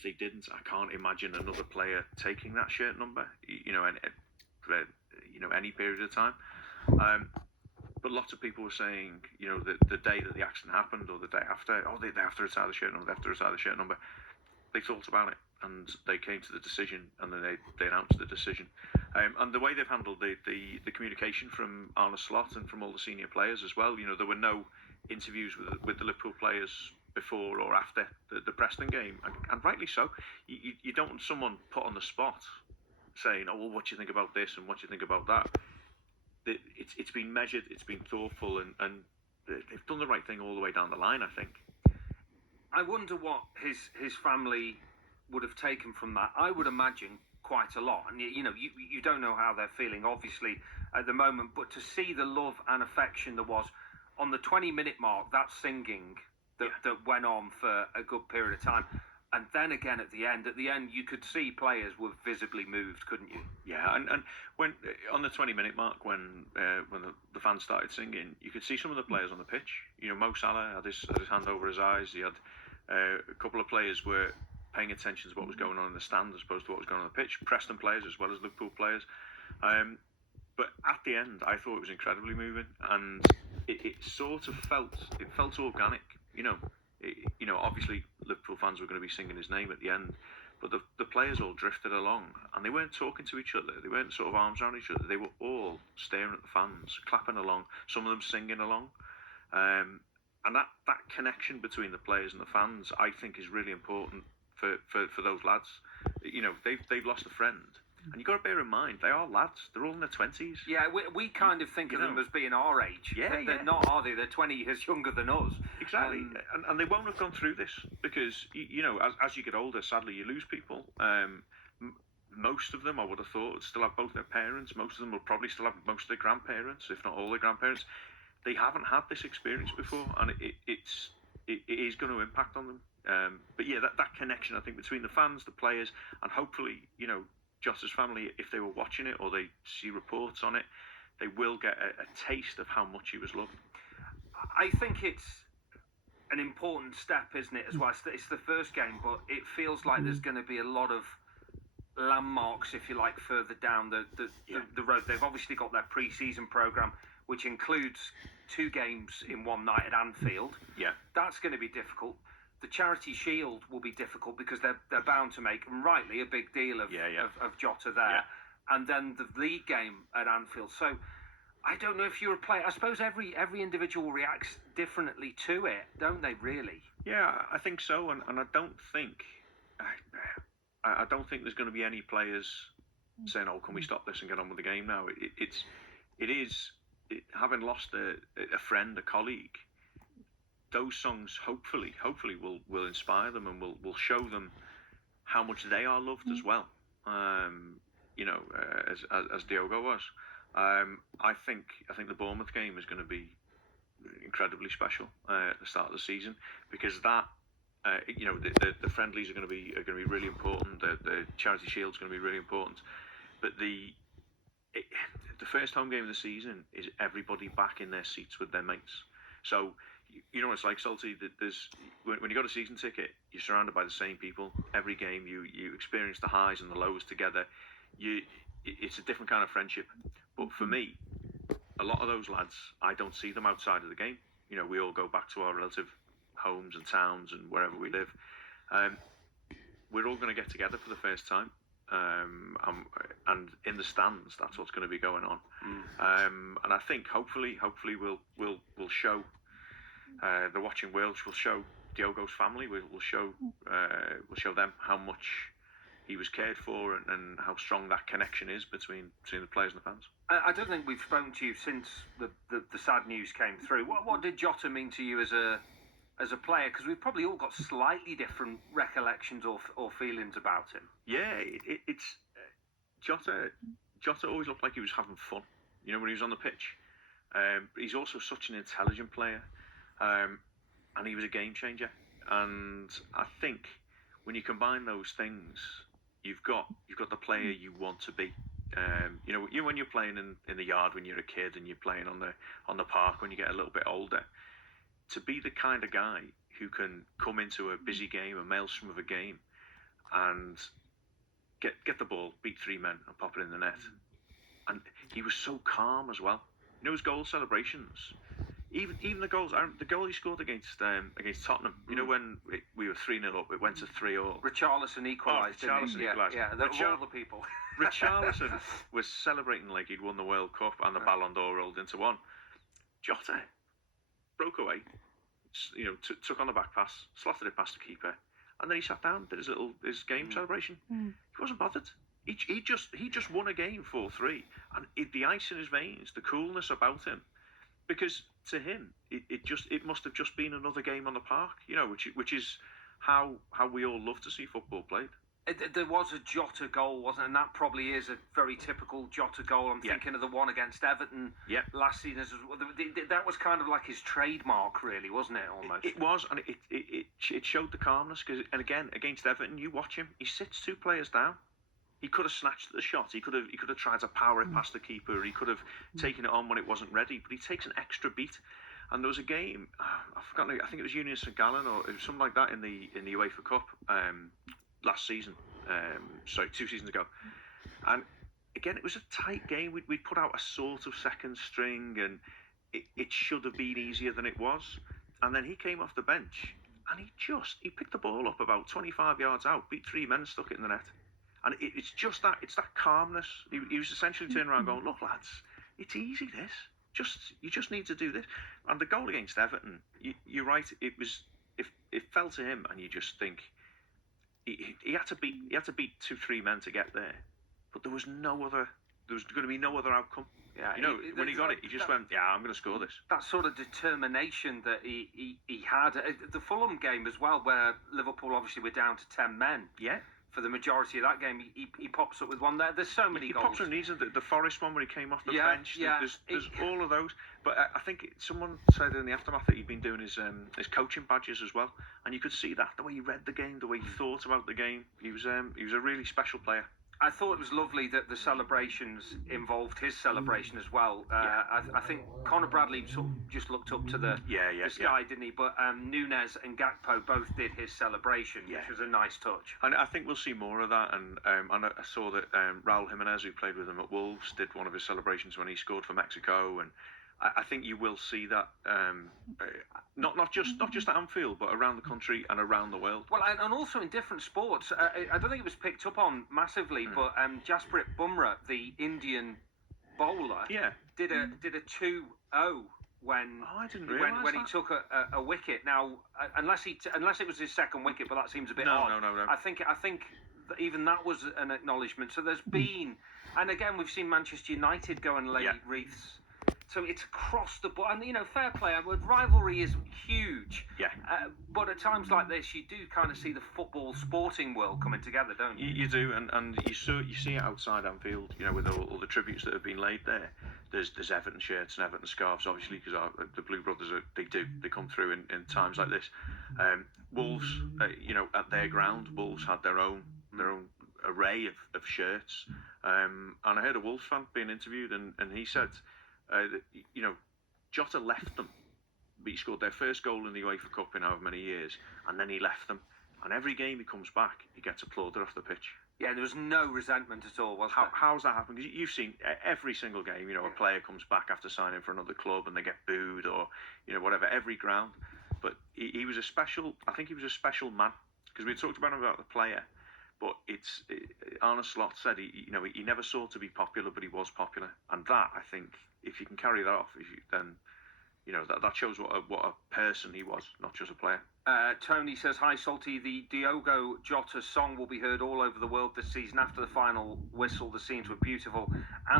if they didn't, I can't imagine another player taking that shirt number. For any period of time. But lots of people were saying, the day that the accident happened or the day after, they have to retire the shirt number. They have to retire the shirt number. They thought about it and they came to the decision, and then they announced the decision. And the way they've handled the communication from Arne Slot and from all the senior players as well. There were no interviews with the Liverpool players before or after the Preston game, and rightly so. You don't want someone put on the spot saying, what do you think about this and what do you think about that? It's been measured, it's been thoughtful, and they've done the right thing all the way down the line, I think. I wonder what his family would have taken from that. I would imagine quite a lot. And you don't know how they're feeling, obviously, at the moment. But to see the love and affection there was on the 20-minute mark, that singing that went on for a good period of time. And then again at the end, you could see players were visibly moved, couldn't you? Yeah, and when on the 20-minute mark, when the fans started singing, you could see some of the players on the pitch. Mo Salah had his hand over his eyes. He had a couple of players were paying attention to what was going on in the stand as opposed to what was going on the pitch. Preston players as well as Liverpool players. But at the end, I thought it was incredibly moving, and it sort of felt organic. Obviously Liverpool fans were going to be singing his name at the end, but the players all drifted along, and they weren't talking to each other. They weren't sort of arms around each other. They were all staring at the fans, clapping along. Some of them singing along, and that connection between the players and the fans, I think, is really important for those lads. They've lost a friend. And you've got to bear in mind, they are lads. They're all in their 20s. Yeah, we kind of think of them as being our age. They're not, are they? They're 20 years younger than us. Exactly. And they won't have gone through this because, as you get older, sadly, you lose people. Most of them, I would have thought, still have both their parents. Most of them will probably still have most of their grandparents, if not all their grandparents. They haven't had this experience before, and it is going to impact on them. But yeah, that connection, I think, between the fans, the players, and hopefully, Jota's family, if they were watching it or they see reports on it, they will get a taste of how much he was loved. I think it's an important step, isn't it, as well? It's the first game, but it feels like there's going to be a lot of landmarks, if you like, further down the road. They've obviously got their pre-season programme, which includes 2 games in one night at Anfield. Yeah. That's going to be difficult. The Charity Shield will be difficult because they're bound to make, and rightly, a big deal of Jota there. Yeah. And then the league game at Anfield. So I don't know if you're a player. I suppose every individual reacts differently to it, don't they, really? Yeah, I think so. And I don't think there's going to be any players saying, can we stop this and get on with the game now? Having lost a friend, a colleague, those songs hopefully will inspire them and will show them how much they are loved as well. As Diogo was. I think the Bournemouth game is going to be incredibly special at the start of the season because that the friendlies are going to be really important. The Charity Shield's going to be really important, but the first home game of the season is everybody back in their seats with their mates. So you know what it's like, Salty. When you got a season ticket, you're surrounded by the same people. Every game, you experience the highs and the lows together. It's a different kind of friendship. But for me, a lot of those lads, I don't see them outside of the game. We all go back to our relative homes and towns and wherever we live. We're all going to get together for the first time. And in the stands, that's what's going to be going on. And I think hopefully we'll show the watching world. We'll show Diogo's family. We'll show them how much he was cared for and how strong that connection is between the players and the fans. I don't think we've spoken to you since the sad news came through. What did Jota mean to you as a player? Because we've probably all got slightly different recollections or feelings about him. Yeah, it's Jota. Jota always looked like he was having fun. When he was on the pitch. But he's also such an intelligent player, and he was a game changer. And I think when you combine those things, you've got the player you want to be. When you're playing in the yard when you're a kid and you're playing on the park when you get a little bit older, to be the kind of guy who can come into a busy game, a maelstrom of a game, and get the ball, beat 3 men, and pop it in the net. And he was so calm as well. You know, his goal celebrations. Even the goals. The goal he scored against Tottenham. You know, when we were 3-0 up, it went to 3-3. Richarlison equalised. Richarlison equalised. Yeah, that were all the people. Richarlison was celebrating like he'd won the World Cup and the Ballon d'Or rolled into one. Jota broke away, you know, took on the back pass, slotted it past the keeper, and then he sat down, did his game celebration. He wasn't bothered. He just won a game 4-3, and the ice in his veins, the coolness about him, because to him it must have just been another game on the park, you know, which is how we all love to see football played. There was a Jota goal, wasn't it? And that probably is a very typical Jota goal. I'm thinking of the one against Everton last season. That was kind of like his trademark, really, wasn't it? Almost. It was, and it showed the calmness. And again, against Everton, you watch him. He sits 2 players down. He could have snatched the shot. He could have tried to power it past the keeper. He could have taken it on when it wasn't ready. But he takes an extra beat. And there was a game, I forgot. I think it was Union St Gallen or something like that in the UEFA Cup last season. 2 seasons ago. And again, it was a tight game. We'd put out a sort of second string, and it should have been easier than it was. And then he came off the bench, and he picked the ball up about 25 yards out, beat 3 men, stuck it in the net. And it's that calmness. He was essentially turning around going, look, lads, it's easy, this. You just need to do this. And the goal against Everton, you're right, it fell to him, and you just think, he had to beat 2-3 men to get there, but there was going to be no other outcome. Yeah, you know, when he got it, he just went, "Yeah, I'm going to score this." That sort of determination that he had. The Fulham game as well, where Liverpool obviously were down to 10 men. Yeah. For the majority of that game, he pops up with one there. There's so many goals. He pops up with the Forest one where he came off the bench. Yeah. There's all of those. But I think someone said in the aftermath that he'd been doing his coaching badges as well, and you could see that the way he read the game, the way he thought about the game. He was a really special player. I thought it was lovely that the celebrations involved his celebration as well. I think Conor Bradley sort of just looked up to the sky, didn't he? But Nunes and Gakpo both did his celebration, which was a nice touch. And I think we'll see more of that. And I saw that Raul Jimenez, who played with him at Wolves, did one of his celebrations when he scored for Mexico. And I think you will see that not just at Anfield, but around the country and around the world. Well, and also in different sports. I don't think it was picked up on massively, but Jasprit Bumrah, the Indian bowler, did a 2-0 when he took a wicket. Now, unless it was his second wicket, but that seems a bit odd. No. I think that even that was an acknowledgement. So there's been, and again we've seen Manchester United go and lay wreaths. So it's across the board, and you know, fair play. Rivalry is huge. Yeah. But at times like this, you do kind of see the football sporting world coming together, don't you? You do, and you see it outside Anfield. You know, with all the tributes that have been laid there. There's Everton shirts and Everton scarves, obviously, because the Blue Brothers they come through in times like this. Wolves, you know, at their ground, Wolves had their own array of shirts. And I heard a Wolves fan being interviewed, and he said. That, you know, Jota left them, but he scored their first goal in the UEFA Cup in however many years, and then he left them. And every game he comes back, he gets applauded off the pitch. Yeah, there was no resentment at all, was there? How's that happened? Because you've seen every single game, you know, a player comes back after signing for another club and they get booed or, you know, whatever, every ground. But he was I think he was a special man, because we talked about him about the player. But Arne Slot said he never sought to be popular, but he was popular, and that, I think, if you can carry that off, then you know that shows what a person he was, not just a player. Tony says, "Hi Salty, the Diogo Jota song will be heard all over the world this season. After the final whistle, the scenes were beautiful." And